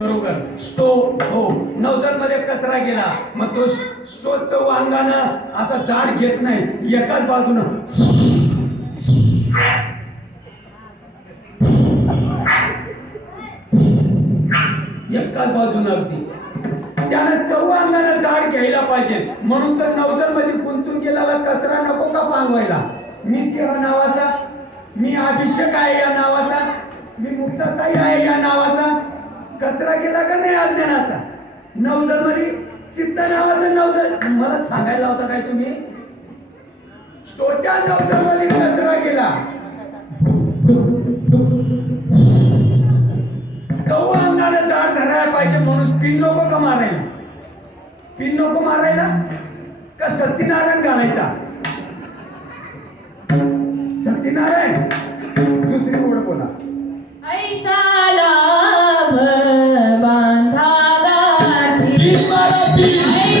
बरोबर स्टोव हो नवजल मध्ये कचरा गेला मग तो स्टोवचं वांगानं असा जाड घेत नाही एकाच बाजूनं एकाच बाजूनं अगदी त्यानं चौवांगानं जाड घ्यायला पाहिजे म्हणून तर नवजल मध्ये गुंतून गेलेला कचरा नको का पांगवायला मी त्या नावाचा मी अभिषेक आहे या नावाचा मी मुक्ताताई आहे या नावाचा कचरा गेला का नाही अज्ञानाचा नवजल मध्ये चित्त नावाचं नवजल मला सांगायला होता काय तुम्ही स्टोच्या नवजल मध्ये कचरा गेला चव अंगाने झाड धरायला पाहिजे म्हणून पिन नको का मारायला पिन नको मारायला का सत्यनारायण घालायचा सत्यनारायण दुसरी ओढ बोला ऐसा लाभ बांधा गाठी मराठी